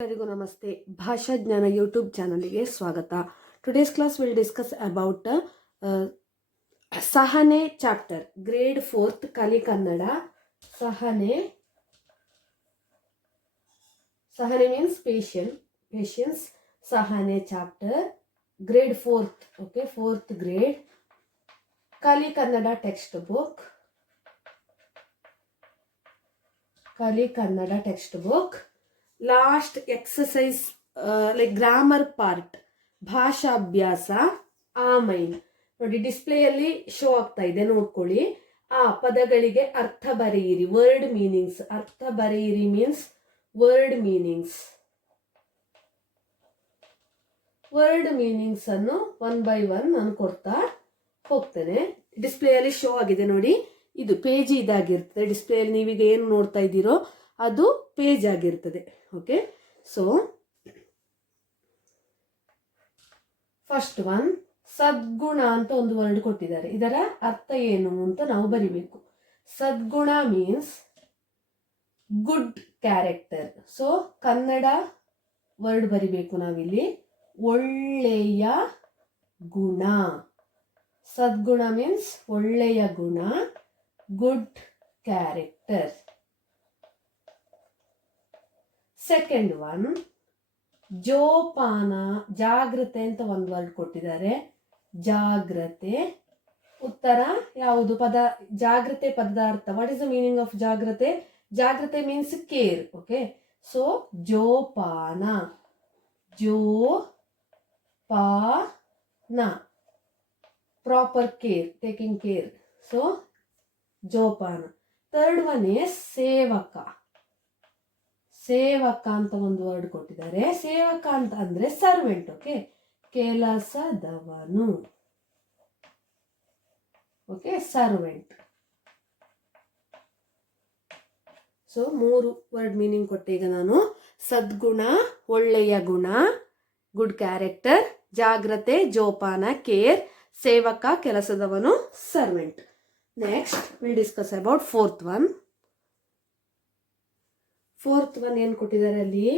ಎಲ್ಲರಿಗೂ ನಮಸ್ತೆ. ಭಾಷಾಜ್ಞಾನ ಯೂಟ್ಯೂಬ್ ಚಾನಲ್ಗೆ ಸ್ವಾಗತ. Today's class will discuss about ಸಹನೆ ಚಾಪ್ಟರ್, ಗ್ರೇಡ್ 4th ಕಲಿ ಕನ್ನಡ. ಸಹನೆ ಮೀನ್ಸ್ ಪೇಷನ್ಸ್. ಸಹನೆ chapter, grade 4th, okay, 4th grade, ಕಲಿ Kannada text book. Last exercise like grammar part, ಭಾಷಾಭ್ಯಾಸ, ಆಮೈನ್ ನೋಡಿ ಡಿಸ್ಪ್ಲೇಯಲ್ಲಿ ಶೋ ಆಗ್ತಾ ಇದೆ, ನೋಡ್ಕೊಳ್ಳಿ. ಆ ಪದಗಳಿಗೆ ಅರ್ಥ ಬರೆಯಿರಿ, ವರ್ಡ್ ಮೀನಿಂಗ್ಸ್. ಅರ್ಥ ಬರೆಯಿರಿ ಮೀನ್ಸ್ ವರ್ಡ್ ಮೀನಿಂಗ್ಸ್ ಅನ್ನು ಒನ್ ಬೈ ಒನ್ ನಾನು ಕೊಡ್ತಾ ಹೋಗ್ತೇನೆ. ಡಿಸ್ಪ್ಲೇಯಲ್ಲಿ ಶೋ ಆಗಿದೆ ನೋಡಿ, ಇದು ಪೇಜ್ ಇದಾಗಿರ್ತದೆ. ಡಿಸ್ಪ್ಲೇಯಲ್ಲಿ ನೀವೀಗ ಏನು ನೋಡ್ತಾ ಇದ್ದೀರೋ ಅದು ಪೇಜ್ ಆಗಿರ್ತದೆ. ಓಕೆ, ಸೊ ಫಸ್ಟ್ ಒನ್, ಸದ್ಗುಣ ಅಂತ ಒಂದು ವರ್ಡ್ ಕೊಟ್ಟಿದ್ದಾರೆ. ಇದರ ಅರ್ಥ ಏನು ಅಂತ ನಾವು ಬರಿಬೇಕು. ಸದ್ಗುಣ means good character. So Kannada word ಬರಿಬೇಕು ನಾವಿಲ್ಲಿ, ಒಳ್ಳೆಯ ಗುಣ. ಸದ್ಗುಣ ಮೀನ್ಸ್ ಒಳ್ಳೆಯ ಗುಣ, ಗುಡ್ ಕ್ಯಾರೆಕ್ಟರ್. ಸೆಕೆಂಡ್ ಒನ್, ಜೋಪಾನ, ಜಾಗ್ರತೆ ಅಂತ ಒಂದು ವರ್ಡ್ ಕೊಟ್ಟಿದ್ದಾರೆ. ಜಾಗ್ರತೆ, ಉತ್ತರ ಯಾವುದು? ಜಾಗ್ರತೆ ಪದದ ಅರ್ಥ. What is the meaning of ಜಾಗ್ರತೆ? ಜಾಗ್ರತೆ ಮೀನ್ಸ್ ಕೇರ್. ಓಕೆ, ಸೊ ಜೋಪಾನ, proper care, taking care. So ಜೋಪಾನ. ಥರ್ಡ್ ಒನ್ ಇಸ್ ಸೇವಕ ಅಂತ ಒಂದು ವರ್ಡ್ ಕೊಟ್ಟಿದ್ದಾರೆ. ಸೇವಕ ಅಂತ ಅಂದ್ರೆ ಸರ್ವೆಂಟ್. ಓಕೆ, ಕೆಲಸದವನು. Okay, servant. So 3 word meaning ಕೊಟ್ಟೆ ಈಗ ನಾನು. ಸದ್ಗುಣ, ಒಳ್ಳೆಯ ಗುಣ, ಗುಡ್ ಕ್ಯಾರೆಕ್ಟರ್. ಜಾಗ್ರತೆ, ಜೋಪಾನ, ಕೇರ್. ಸೇವಕ, ಕೆಲಸದವನು, servant. Next will discuss about fourth one ಏನು ಕೊಟ್ಟಿದ್ದಾರೆ ಅಲ್ಲಿ?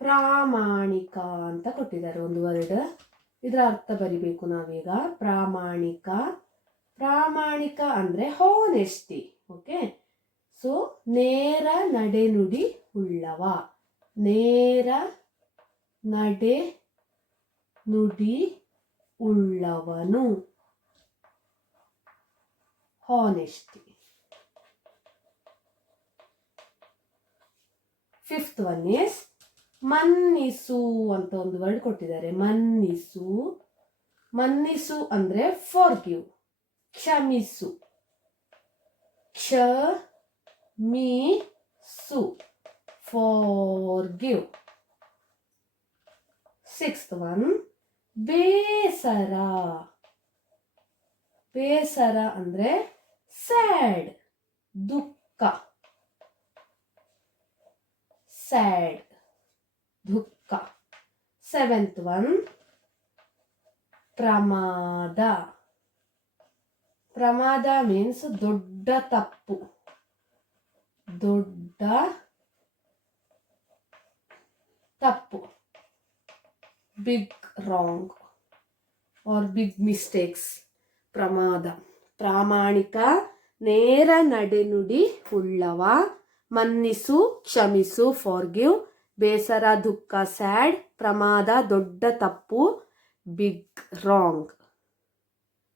ಪ್ರಾಮಾಣಿಕ ಅಂತ ಕೊಟ್ಟಿದ್ದಾರೆ ಒಂದು ವರ್ಡ್. ಇದರ ಅರ್ಥ ಬರಿಬೇಕು ನಾವೀಗ. ಪ್ರಾಮಾಣಿಕ ಅಂದ್ರೆ ಹಾನೆಸ್ಟಿ. ಓಕೆ, ಸೊ ನೇರ ನಡೆನುಡಿ ಉಳ್ಳವ, ನೇರ ನಡೆ ನುಡಿ ಉಳ್ಳವನು, ಹಾನೆಸ್ಟಿ. ಫಿಫ್ತ್ ಒನ್ ಇಸ್ ಮನ್ನಿಸು ಅಂತ ಒಂದು ವರ್ಡ್ ಕೊಟ್ಟಿದ್ದಾರೆ. ಮನ್ನಿಸು ಅಂದ್ರೆ ಫಾರ್ಗಿವ್, ಕ್ಷಮಿಸು. ಫಾರ್ಗಿವ್. ಸಿಕ್ಸ್ತ್ ಒನ್, ಬೇಸರ ಅಂದ್ರೆ ಸ್ಯಾಡ್, ದುಃಖ. ದುಃಖ. ಸೆವೆಂತ್ ಒನ್, ಪ್ರಮಾದ ಮೀನ್ಸ್ ದೊಡ್ಡ ತಪ್ಪು, big wrong or big mistakes. ಪ್ರಾಮಾಣಿಕ, ನೇರ ನಡೆನುಡಿ ಉಳ್ಳವ, ಮನ್ನಿಸು, ಕ್ಷಮಿಸು, ಫಾರ್ಗಿವ್. ಬೇಸರ, ದುಃಖ, ಸ್ಯಾಡ್. ಪ್ರಮಾದ, ದೊಡ್ಡ ತಪ್ಪು, big wrong.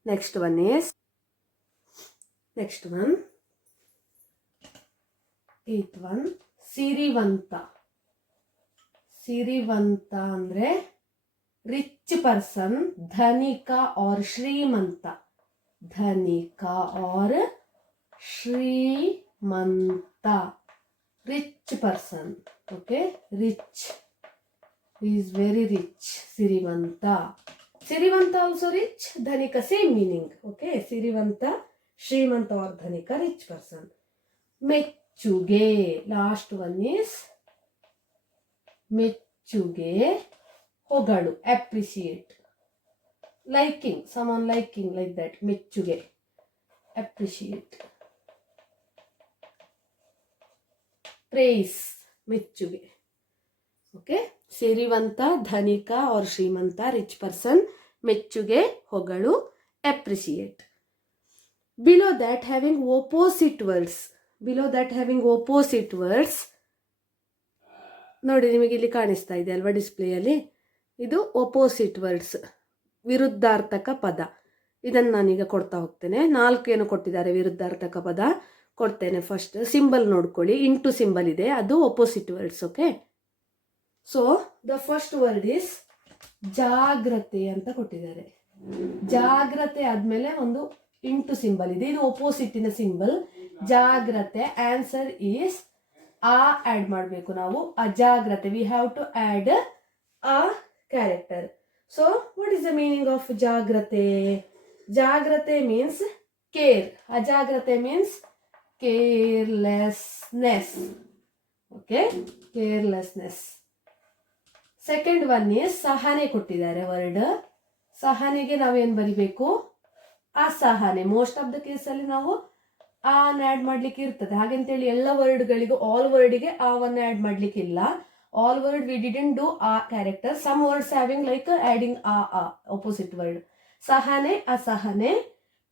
Next one, eighth one, ಸಿರಿವಂತ ಅಂದ್ರೆ ರಿಚ್ ಪರ್ಸನ್, ಧನಿಕ ಆರ್ ಶ್ರೀಮಂತ. Rich person. Okay, rich is very rich. ಸಿರಿವಂತ ಆಲ್ಸೋ ರಿಚ್, ಧನಿಕ ಸೇಮ್ ಮೀನಿಂಗ್. ಓಕೆ, ಸಿರಿವಂತ, ಶ್ರೀಮಂತ ಆರ್ ಧನಿಕ, ರಿಚ್ ಪರ್ಸನ್. ಮೆಚ್ಚುಗೆ. ಲಾಸ್ಟ್ ಒನ್ ಇಸ್ ಮೆಚ್ಚುಗೆ, ಹೊಗಳು, appreciate. Liking, someone liking, like that. ಮೆಚ್ಚುಗೆ, ಅಪ್ರಿಶಿಯೇಟ್. praise, ಮೆಚ್ಚುಗೆ. ಸಿರಿವಂತ, ಧನಿಕ ಆರ್ ಶ್ರೀಮಂತ, ರಿಚ್ ಪರ್ಸನ್, ಮೆಚ್ಚುಗೆ, ಹೊಗಳು, appreciate. Below that having opposite words. Below that having opposite words. ನೋಡಿ, ನಿಮಗೆ ಇಲ್ಲಿ ಕಾಣಿಸ್ತಾ ಇದೆ ಅಲ್ವಾ ಡಿಸ್ಪ್ಲೇಯಲ್ಲಿ? ಇದು ಓಪೋಸಿಟ್ ವರ್ಡ್ಸ್, ವಿರುದ್ಧಾರ್ಥಕ ಪದ. ಇದನ್ನು ನಾನೀಗ ಕೊಡ್ತಾ ಹೋಗ್ತೇನೆ. 4 ಏನು ಕೊಟ್ಟಿದ್ದಾರೆ ವಿರುದ್ಧಾರ್ಥಕ ಪದ ಕೊಡ್ತೇನೆ. ಫಸ್ಟ್ ಸಿಂಬಲ್ ನೋಡ್ಕೊಳ್ಳಿ, ಇಂಟು ಸಿಂಬಲ್ ಇದೆ, ಅದು opposite words. Okay, so the first word is ಜಾಗ್ರತೆ ಅಂತ ಕೊಟ್ಟಿದ್ದಾರೆ. ಜಾಗ್ರತೆ ಆದ್ಮೇಲೆ ಒಂದು ಇಂಟು ಸಿಂಬಲ್ ಇದೆ, ಇದು ಒಪೋಸಿಟಿನ ಸಿಂಬಲ್. ಜಾಗ್ರತೆ, ಆನ್ಸರ್ ಈಸ್ ಆ ಆಡ್ ಮಾಡಬೇಕು ನಾವು. ಅಜಾಗ್ರತೆ, ವಿ ಹ್ಯಾವ್ ಟು ಆಡ್ ಆ character. So what is the meaning of ಜಾಗ್ರತೆ? ಜಾಗ್ರತೆ means care. Ajagrate means carelessness. Okay, carelessness. Second one is ಸಹನೆ ಕೊಟ್ಟಿದ್ದಾರೆ ವರ್ಡ್. ಸಹನೆಗೆ ನಾವೇನು ಬರಿಬೇಕು? ಅಸಹನೆ. ಮೋಸ್ಟ್ ಆಫ್ ದ ಕೇಸಲ್ಲಿ ನಾವು ಆಡ್ ಮಾಡ್ಲಿಕ್ಕೆ ಇರ್ತದೆ. ಹಾಗಂತೇಳಿ ಎಲ್ಲ ವರ್ಡ್ಗಳಿಗೂ, ಆಲ್ ವರ್ಡ್ಗೆ ಆವನ್ನು ಆಡ್ ಮಾಡ್ಲಿಕ್ಕಿಲ್ಲ. All word we didn't do a character. Some words having like adding a opposite word. ಸಹನೆ, ಅಸಹನೆ.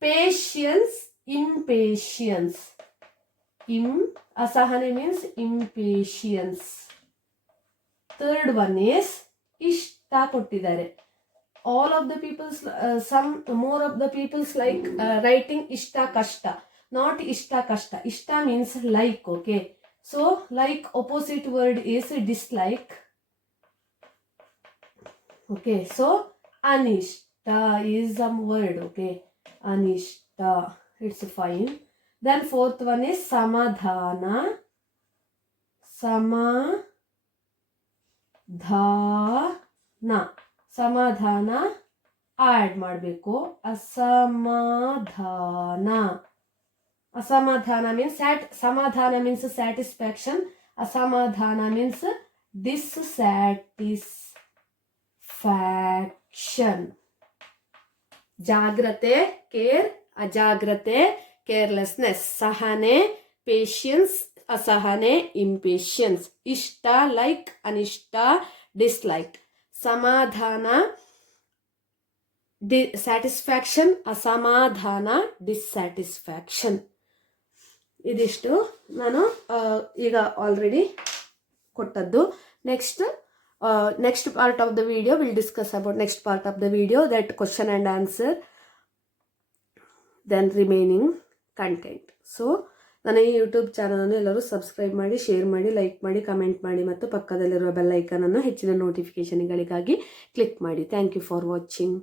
Patience, impatience. ಅಸಹನೆ means impatience. Third one is ಇಷ್ಟ ಕೊಟ್ಟಿದ್ದಾರೆ. All of the peoples, some more of the peoples like writing ಇಷ್ಟ ಕಷ್ಟ, not ಇಷ್ಟ ಕಷ್ಟ. ಇಷ್ಟ means like. Okay, so like opposite word is dislike. Okay, so anishta is some word. Okay, anishta, it's fine. Then fourth one is samadhana. ಸಮಾಧಾನ add ಮಾಡಬೇಕು. ಅಸಮಾಧಾನ means ಸಮಾಧಾನ means satisfaction. ಅಸಮಾಧಾನ ಮೀನ್ಸ್ ಡಿಸ್ಸ್ಯಾಟಿಸ್ಫ್ಯಾಕ್ಷನ್. ಜಾಗ್ರತೆ, care. ಅಜಾಗ್ರತೆ, carelessness. ಸಹನೆ, ಪೇಷಿಯನ್ಸ್. ಅಸಹನೆ, ಇಂಪೇಷಿಯನ್ಸ್. ಇಷ್ಟ, like. ಅನಿಷ್ಟ, dislike. ಸಮಾಧಾನ, ಸ್ಯಾಟಿಸ್ಫ್ಯಾಕ್ಷನ್. ಅಸಮಾಧಾನ, ಡಿಸ್ಸ್ಯಾಟಿಸ್ಫ್ಯಾಕ್ಷನ್. ಇದಿಷ್ಟು ನಾನು ಈಗ ಆಲ್ರೆಡಿ ಕೊಟ್ಟದ್ದು. Next part of the video we'll discuss about next part of the video, that question and answer, then remaining content. So ನನ್ನ ಈ ಯೂಟ್ಯೂಬ್ ಚಾನಲನ್ನು ಎಲ್ಲರೂ ಸಬ್ಸ್ಕ್ರೈಬ್ ಮಾಡಿ, ಶೇರ್ ಮಾಡಿ, ಲೈಕ್ ಮಾಡಿ, ಕಮೆಂಟ್ ಮಾಡಿ ಮತ್ತು ಪಕ್ಕದಲ್ಲಿರುವ ಬೆಲ್ ಐಕಾನನ್ನು ಹೆಚ್ಚಿನ ನೋಟಿಫಿಕೇಷನ್ಗಳಿಗಾಗಿ ಕ್ಲಿಕ್ ಮಾಡಿ. Thank you for watching.